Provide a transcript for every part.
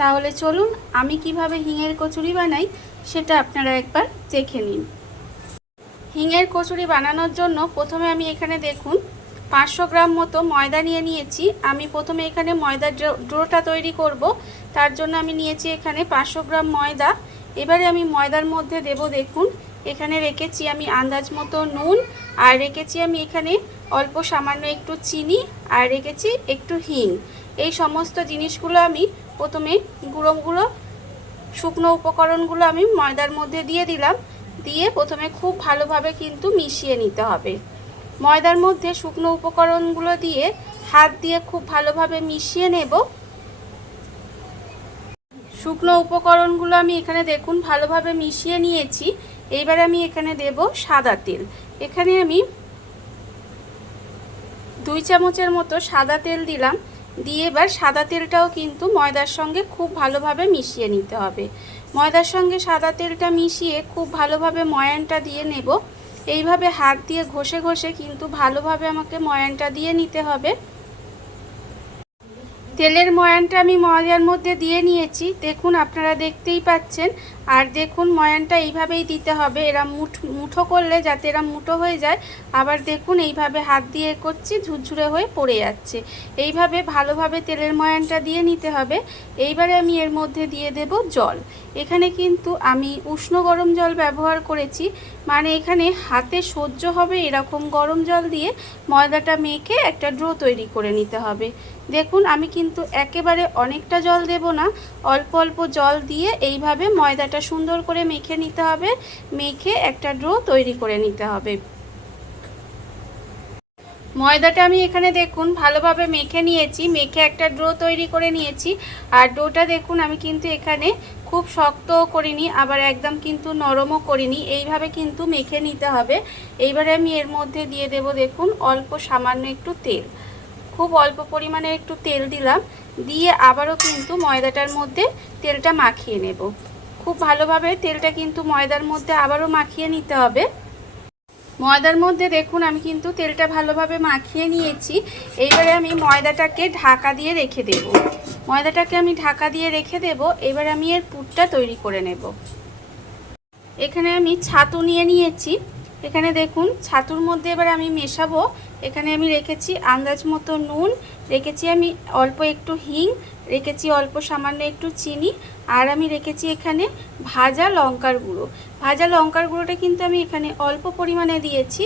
তাহলে চলুন আমি কীভাবে হিঙের কচুরি বানাই সেটা আপনারা একবার দেখে নিন। হিঙের কচুরি বানানোর জন্য প্রথমে আমি এখানে দেখুন, পাঁচশো গ্রাম মতো ময়দা নিয়ে নিয়েছি। আমি প্রথমে এখানে ময়দার ডোটা তৈরি করব। তার জন্য আমি নিয়েছি এখানে পাঁচশো গ্রাম ময়দা। এবারে আমি ময়দার মধ্যে দেব দেখুন, এখানে রেখেছি আমি আন্দাজ মতো নুন আর রেখেছি আমি এখানে অল্প সামান্য একটু চিনি আর রেখেছি একটু হিং। এই সমস্ত জিনিসগুলো আমি প্রথমে গুঁড়ো গুঁড়ো শুকনো উপকরণগুলো আমি ময়দার মধ্যে দিয়ে দিলাম। দিয়ে প্রথমে খুব ভালোভাবে কিন্তু মিশিয়ে নিতে হবে। ময়দার মধ্যে শুকনো উপকরণগুলো দিয়ে হাত দিয়ে খুব ভালোভাবে মিশিয়ে নেব। শুকনো উপকরণগুলো আমি এখানে দেখুন ভালোভাবে মিশিয়ে নিয়েছি। এইবার আমি এখানে দেব সাদা তেল। এখানে আমি দুই চামচের মতো সাদা তেল দিলাম। দিয়ে এবার সাদা তেলটাও কিন্তু ময়দার সঙ্গে খুব ভালোভাবে মিশিয়ে নিতে হবে। ময়দার সঙ্গে সাদা তেলটা মিশিয়ে খুব ভালোভাবে ময়ানটা দিয়ে নেব। এইভাবে হাত দিয়ে ঘষে ঘষে কিন্তু ভালোভাবে আমাকে ময়ানটা দিয়ে নিতে হবে। তেলের ময়ানটা আমি ময়দার মধ্যে দিয়ে নিয়েছি। দেখুন, আপনারা দেখতেই পাচ্ছেন। আর দেখুন, ময়ানটা এইভাবেই দিতে হবে। এরা মুঠ, মুঠো করলে যাতে এরা মুঠো হয়ে যায়। আবার দেখুন, এইভাবে হাত দিয়ে করছি, ঝুরঝুরে হয়ে পড়ে যাচ্ছে। এইভাবে ভালোভাবে তেলের ময়ানটা দিয়ে নিতে হবে। এইবারে আমি এর মধ্যে দিয়ে দেব জল। এখানে কিন্তু আমি উষ্ণ গরম জল ব্যবহার করেছি। মানে এখানে হাতে সহ্য হবে এরকম গরম জল দিয়ে ময়দাটা মেখে একটা ড্রো তৈরি করে নিতে হবে। দেখুন, আমি কিন্তু একেবারে অনেকটা জল দেব না। অল্প অল্প জল দিয়ে এইভাবে ময়দাটা সুন্দর করে মেখে নিতে হবে। মেখে একটা ড্রো তৈরি করে নিতে হবে। ময়দাটা আমি এখানে দেখুন, ভালোভাবে মেখে নিয়েছি। মেখে একটা ড্রো তৈরি করে নিয়েছি। আর ডোটা দেখুন, আমি কিন্তু এখানে খুব শক্তও করিনি, আবার একদম কিন্তু নরমও করিনি। এইভাবে কিন্তু মেখে নিতে হবে। এইবারে আমি এর মধ্যে দিয়ে দেব, দেখুন, অল্প সামান্য একটু তেল। খুব অল্প পরিমাণে একটু তেল দিলাম, দিয়ে আবারও কিন্তু ময়দাটার মধ্যে তেলটা মাখিয়ে নেব। খুব ভালোভাবে তেলটা কিন্তু ময়দার মধ্যে আবারও মাখিয়ে নিতে হবে। ময়দার মধ্যে দেখুন, আমি কিন্তু তেলটা ভালোভাবে মাখিয়ে নিয়েছি। এইবারে আমি ময়দাটাকে ঢাকা দিয়ে রেখে দেব। ময়দাটাকে আমি ঢাকা দিয়ে রেখে দেব, এবার আমি এর পুরটা তৈরি করে নেব। এখানে আমি ছাতু নিয়ে নিয়েছি। এখানে দেখুন, ছাতুর মধ্যে এবার আমি মেশাবো। এখানে আমি রেখেছি আন্দাজ মতো নুন, রেখেছি আমি অল্প একটু হিং, রেখেছি অল্প সামান্য একটু চিনি, আর আমি রেখেছি এখানে ভাজা লঙ্কার গুঁড়ো। ভাজা লঙ্কার গুঁড়োটা কিন্তু আমি এখানে অল্প পরিমাণে দিয়েছি,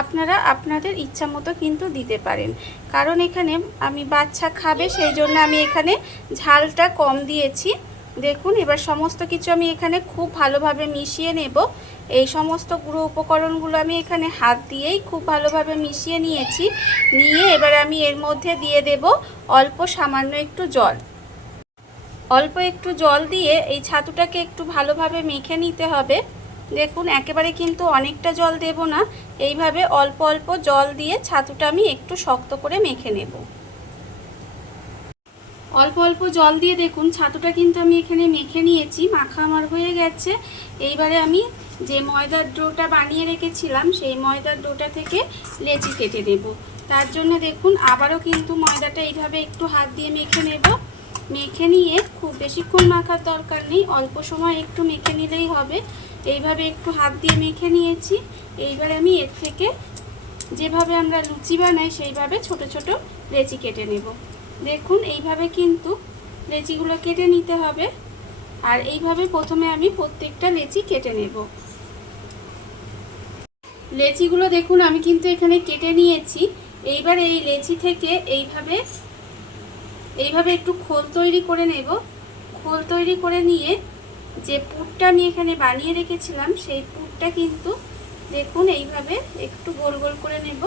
আপনারা আপনাদের ইচ্ছা মতো কিন্তু দিতে পারেন। কারণ এখানে আমি বাচ্চা খাবে, সেই জন্য আমি এখানে ঝালটা কম দিয়েছি। দেখুন, এবার সমস্ত কিছু আমি এখানে খুব ভালোভাবে মিশিয়ে নেব। এই সমস্ত গুঁড়ো উপকরণগুলো আমি এখানে হাত দিয়েই খুব ভালোভাবে মিশিয়ে নিয়েছি। নিয়ে এবার আমি এর মধ্যে দিয়ে দেব অল্প সামান্য একটু জল। অল্প একটু জল দিয়ে এই ছাতুটাকে একটু ভালোভাবে মেখে নিতে হবে। দেখুন, একেবারে কিন্তু অনেকটা জল দেব না। এইভাবে অল্প অল্প জল দিয়ে ছাতুটা আমি একটু শক্ত করে মেখে নেব। অল্প অল্প জল দিয়ে দেখুন, ছাতুটা কিন্তু আমি এখানে মেখে নিয়েছি, মাখা আমার হয়ে গেছে। এইবারে আমি যে ময়দার ডোটা বানিয়ে রেখেছিলাম, সেই ময়দার ডোটা থেকে লেচি কেটে নেব। তার জন্য দেখুন, আবারও কিন্তু ময়দাটা এইভাবে একটু হাত দিয়ে মেখে নেব। মেখে নিয়ে খুব বেশিক্ষণ মাখার দরকার নেই, অল্প সময় একটু মেখে নিলেই হবে। এইভাবে একটু হাত দিয়ে মেখে নিয়েছি। এইবার আমি এর থেকে যেভাবে আমরা লুচি বানাই, সেইভাবে ছোট ছোট লেচি কেটে নেব। দেখুন, এইভাবে কিন্তু লেচিগুলো কেটে নিতে হবে। আর এইভাবে প্রথমে আমি প্রত্যেকটা লেচি কেটে নেব। লেচিগুলো দেখুন, আমি কিন্তু এখানে কেটে নিয়েছি। এইবার এই লেচি থেকে এইভাবে এইভাবে একটু খোল তৈরি করে নেব। খোল তৈরি করে নিয়ে যে পুরটা আমি এখানে বানিয়ে রেখেছিলাম, সেই পুরটা কিন্তু দেখুন, এইভাবে একটু গোল গোল করে নেব।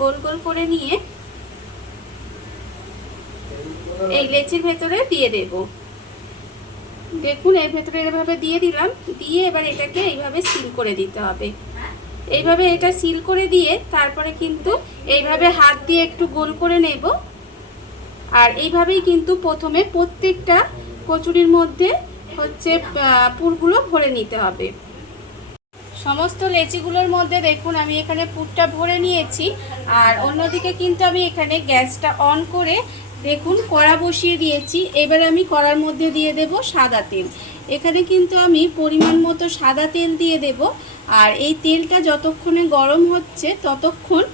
গোল গোল করে নিয়ে এই লেচির ভেতরে দিয়ে দেব। দেখুন, এর ভেতরে এভাবে দিয়ে দিলাম। দিয়ে এবার এটাকে এইভাবে সিল করে দিতে হবে। এইভাবে এটা সিল করে দিয়ে তারপরে কিন্তু এইভাবে হাত দিয়ে একটু গোল করে নেব। আর এইভাবেই কিন্তু প্রথমে প্রত্যেকটা কচুরির মধ্যে হচ্ছে পুরগুলো ভরে নিতে হবে। সমস্ত লেচিগুলোর মধ্যে দেখুন, আমি এখানে পুরটা ভরে নিয়েছি। আর অন্যদিকে কিন্তু আমি এখানে গ্যাসটা অন করে দেখুন, কড়া বসিয়ে দিয়েছি। এবার আমি কড়ার মধ্যে দিয়ে দেব সাদা তেল। এখানে কিন্তু আমি পরিমাণ মতো সাদা তেল দিয়ে দেব। আর এই তেলটা যতক্ষণে গরম হচ্ছে, ততক্ষণ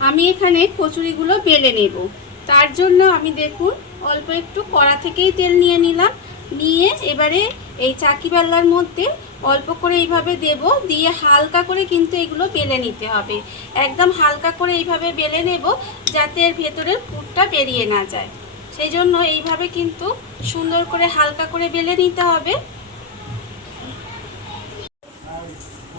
আমি এখানে কচুরিগুলো বেলে নেব। তার জন্য আমি দেখুন, অল্প একটু কড়া থেকেই তেল নিয়ে নিলাম। নিয়ে এবারে এই চাকি বেলার মধ্যে অল্প করে এইভাবে দেব, দিয়ে হালকা করে কিন্তু এগুলো বেলে নিতে হবে। একদম হালকা করে এইভাবে বেলে নেব, যাতে এর ভেতরের পুরটা বেরিয়ে না যায়। সেই জন্য এইভাবে কিন্তু সুন্দর করে হালকা করে বেলে নিতে হবে।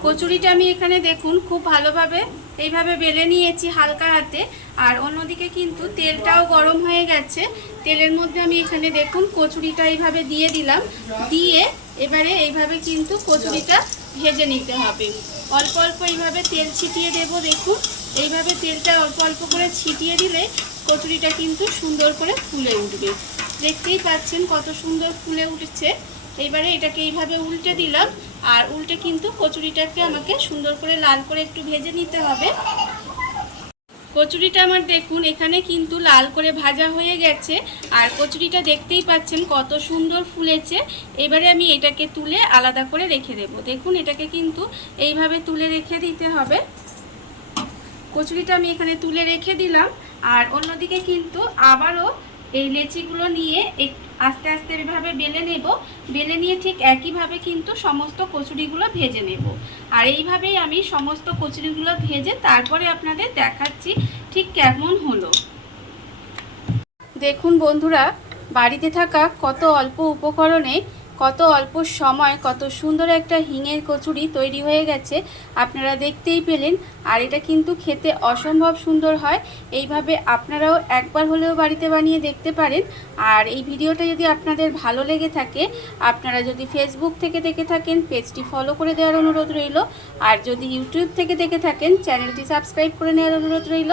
কচুরিটা আমি এখানে দেখুন, খুব ভালোভাবে এইভাবে বেলে নিয়েছি হালকা হাতে। আর অন্যদিকে কিন্তু তেলটাও গরম হয়ে গেছে। তেলের মধ্যে আমি এখানে দেখুন, কচুরিটা এইভাবে দিয়ে দিলাম। দিয়ে এবারে এইভাবে কিন্তু কচুরিটা ভেজে নিতে হবে। অল্প অল্প এইভাবে তেল ছিটিয়ে দেব, দেখুন। এইভাবে তেলটা অল্প অল্প করে ছিটিয়ে দিলে কচুরিটা কিন্তু সুন্দর করে ফুলে উঠবে। দেখতেই পাচ্ছেন কত সুন্দর ফুলে উঠেছে। এবারে এটাকে এইভাবে উল্টে দিলাম। আর উল্টে কিন্তু কচুরিটাকে আমাকে সুন্দর করে লাল করে একটু ভেজে নিতে হবে। কচুরিটা আমার দেখুন, এখানে কিন্তু লাল করে ভাজা হয়ে গেছে। আর কচুরিটা দেখতেই পাচ্ছেন কত সুন্দর ফুলেছে। এবারে আমি এটাকে তুলে আলাদা করে রেখে দেব। দেখুন, এটাকে কিন্তু এইভাবে তুলে রেখে দিতে হবে। কচুরিটা আমি এখানে তুলে রেখে দিলাম। আর অন্যদিকে কিন্তু আবারও এই লেচিগুলো নিয়ে এক- আস্তে আস্তে এভাবে বেলে নেব। বেলে নিয়ে ঠিক একইভাবে কিন্তু সমস্ত কচুরিগুলো ভেজে নেব। আর এইভাবেই আমি সমস্ত কচুরিগুলো ভেজে তারপরে আপনাদের দেখাচ্ছি ঠিক কেমন হলো। দেখুন বন্ধুরা, বাড়িতে থাকা কত অল্প উপকরণে কত অল্প সময়, কত সুন্দর একটা হিঙের কচুরি তৈরি হয়ে গেছে, আপনারা দেখতেই পেলেন। আর এটা কিন্তু খেতে অসম্ভব সুন্দর হয়। এইভাবে আপনারাও একবার হলেও বাড়িতে বানিয়ে দেখতে পারেন। আর এই ভিডিওটা যদি আপনাদের ভালো লেগে থাকে, আপনারা যদি ফেসবুক থেকে দেখে থাকেন, পেজটি ফলো করে দেওয়ার অনুরোধ রইল। আর যদি ইউটিউব থেকে দেখে থাকেন, চ্যানেলটি সাবস্ক্রাইব করে নেওয়ার অনুরোধ রইল।